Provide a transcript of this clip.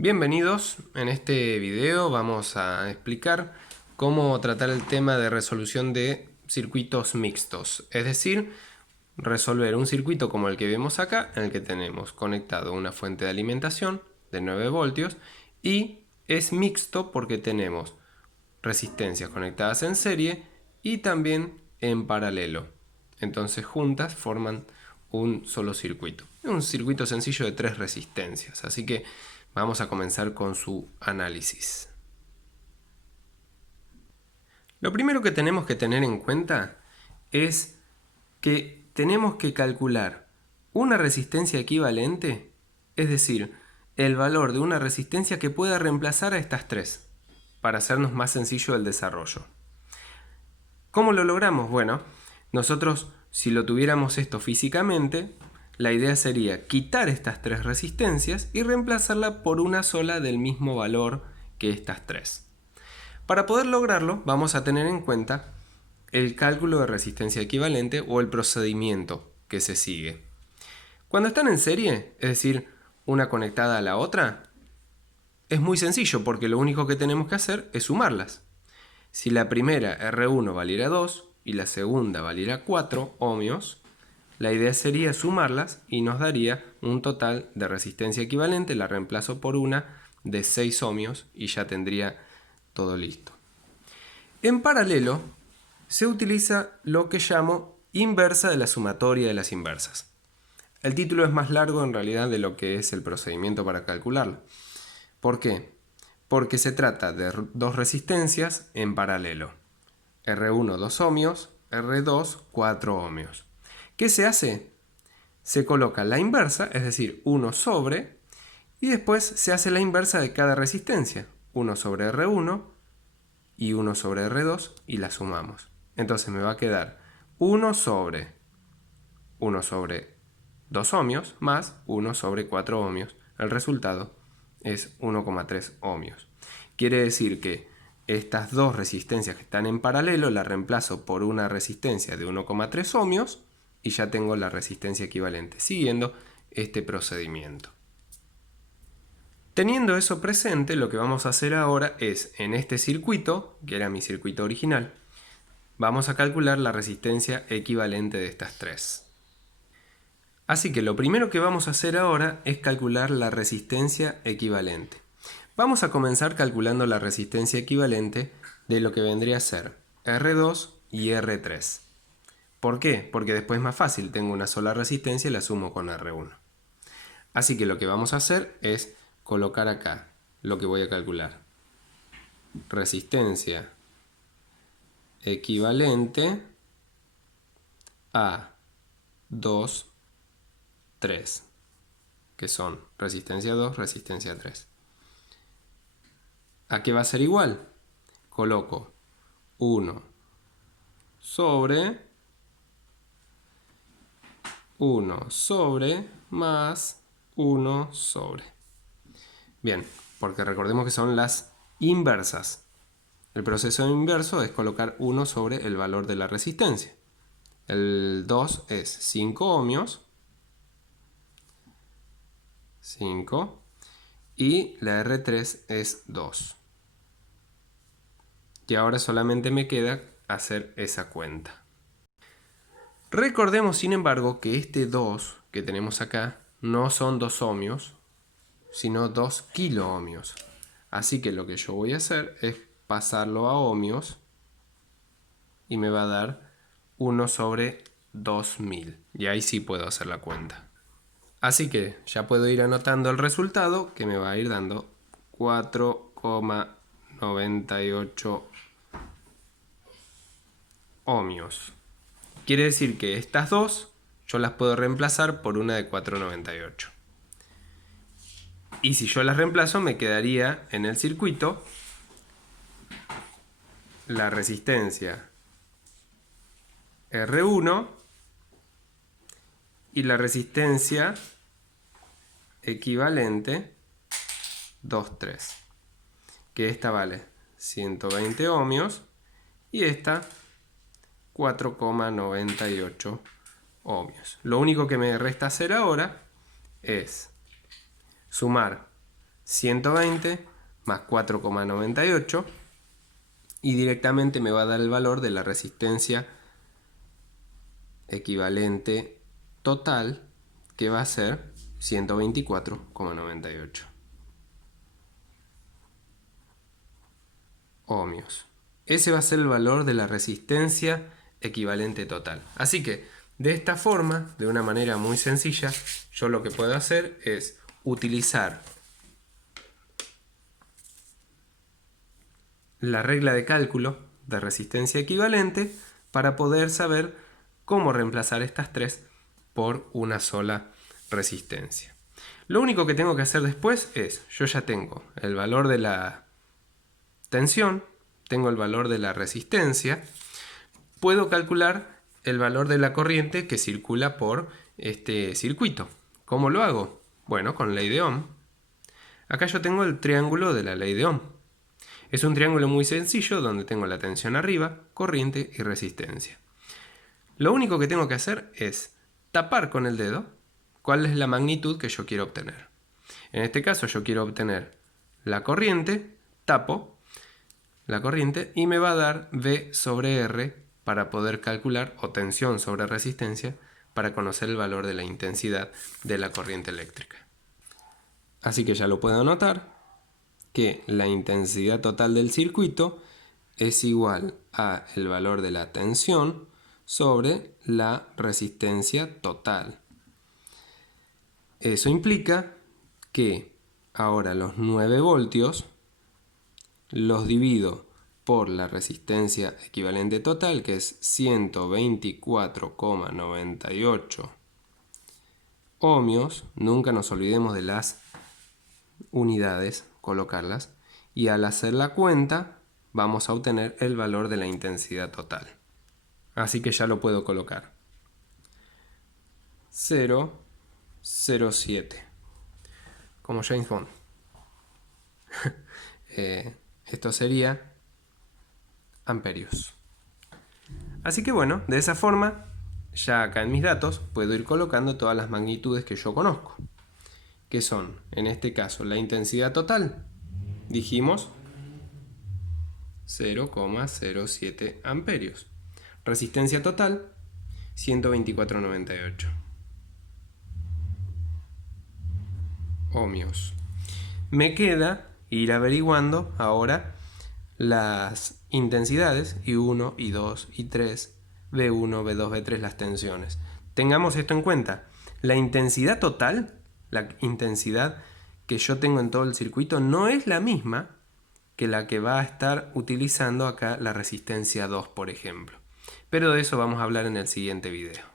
Bienvenidos, en este video vamos a explicar cómo tratar el tema de resolución de circuitos mixtos, es decir, resolver un circuito como el que vemos acá, en el que tenemos conectado una fuente de alimentación de 9 voltios y es mixto porque tenemos resistencias conectadas en serie y también en paralelo. Entonces juntas forman un solo circuito. Un circuito sencillo de 3 resistencias, así que vamos a comenzar con su análisis. Lo primero que tenemos que tener en cuenta es que tenemos que calcular una resistencia equivalente, es decir, el valor de una resistencia que pueda reemplazar a estas tres, para hacernos más sencillo el desarrollo. ¿Cómo lo logramos? Bueno, nosotros si lo tuviéramos esto físicamente, la idea sería quitar estas tres resistencias y reemplazarla por una sola del mismo valor que estas tres. Para poder lograrlo, vamos a tener en cuenta el cálculo de resistencia equivalente o el procedimiento que se sigue. Cuando están en serie, es decir, una conectada a la otra, es muy sencillo porque lo único que tenemos que hacer es sumarlas. Si la primera R1 valiera 2 y la segunda valiera 4 ohmios, la idea sería sumarlas y nos daría un total de resistencia equivalente, la reemplazo por una de 6 ohmios y ya tendría todo listo. En paralelo se utiliza lo que llamo inversa de la sumatoria de las inversas. El título es más largo en realidad de lo que es el procedimiento para calcularlo. ¿Por qué? Porque se trata de dos resistencias en paralelo. R1 2 ohmios, R2 4 ohmios. ¿Qué se hace? Se coloca la inversa, es decir, 1 sobre, y después se hace la inversa de cada resistencia. 1 sobre R1 y 1 sobre R2 y la sumamos. Entonces me va a quedar 1 sobre 2 ohmios más 1 sobre 4 ohmios. El resultado es 1,3 ohmios. Quiere decir que estas dos resistencias que están en paralelo la reemplazo por una resistencia de 1,3 ohmios y ya tengo la resistencia equivalente, siguiendo este procedimiento. Teniendo eso presente, lo que vamos a hacer ahora es, en este circuito, que era mi circuito original, vamos a calcular la resistencia equivalente de estas tres. Así que lo primero que vamos a hacer ahora es calcular la resistencia equivalente. Vamos a comenzar calculando la resistencia equivalente de lo que vendría a ser R2 y R3. ¿Por qué? Porque después es más fácil, tengo una sola resistencia y la sumo con R1. Así que lo que vamos a hacer es colocar acá lo que voy a calcular. Resistencia equivalente a 2, 3, que son resistencia 2, resistencia 3. ¿A qué va a ser igual? Coloco 1 sobre 1 sobre más 1 sobre. Bien, porque recordemos que son las inversas. El proceso inverso es colocar 1 sobre el valor de la resistencia. El 2 es 5 ohmios. 5. Y la R3 es 2. Y ahora solamente me queda hacer esa cuenta. Recordemos, sin embargo, que este 2 que tenemos acá no son 2 ohmios, sino 2 kiloohmios. Así que lo que yo voy a hacer es pasarlo a ohmios y me va a dar 1 sobre 2000. Y ahí sí puedo hacer la cuenta. Así que ya puedo ir anotando el resultado que me va a ir dando 4,98 ohmios. Quiere decir que estas dos yo las puedo reemplazar por una de 4,98. Y si yo las reemplazo me quedaría en el circuito la resistencia R1 y la resistencia equivalente 2,3. Que esta vale 120 ohmios y esta 4,98 ohmios. Lo único que me resta hacer ahora es sumar 120 más 4,98 y directamente me va a dar el valor de la resistencia equivalente total, que va a ser 124,98 ohmios. Ese va a ser el valor de la resistencia equivalente total. Así que de esta forma, de una manera muy sencilla, yo lo que puedo hacer es utilizar la regla de cálculo de resistencia equivalente para poder saber cómo reemplazar estas tres por una sola resistencia. Lo único que tengo que hacer después es, yo ya tengo el valor de la tensión, tengo el valor de la resistencia, puedo calcular el valor de la corriente que circula por este circuito. ¿Cómo lo hago? Bueno, con ley de Ohm. Acá yo tengo el triángulo de la ley de Ohm. Es un triángulo muy sencillo donde tengo la tensión arriba, corriente y resistencia. Lo único que tengo que hacer es tapar con el dedo cuál es la magnitud que yo quiero obtener. En este caso yo quiero obtener la corriente, tapo la corriente y me va a dar V sobre R para poder calcular, o tensión sobre resistencia, para conocer el valor de la intensidad de la corriente eléctrica. Así que ya lo puedo anotar, que la intensidad total del circuito es igual a el valor de la tensión sobre la resistencia total. Eso implica que ahora los 9 voltios los divido por la resistencia equivalente total, que es 124,98 ohmios. Nunca nos olvidemos de las unidades, colocarlas, y al hacer la cuenta vamos a obtener el valor de la intensidad total. Así que ya lo puedo colocar. 0,07, como James Bond. Esto sería amperios. Así que bueno, de esa forma, ya acá en mis datos puedo ir colocando todas las magnitudes que yo conozco, que son, en este caso, la intensidad total, dijimos 0,07 amperios. Resistencia total, 124,98 ohmios. Me queda ir averiguando ahora las intensidades, I1, I2, I3, V1, V2, V3, las tensiones. Tengamos esto en cuenta. La intensidad total, la intensidad que yo tengo en todo el circuito, no es la misma que la que va a estar utilizando acá la resistencia 2, por ejemplo. Pero de eso vamos a hablar en el siguiente video.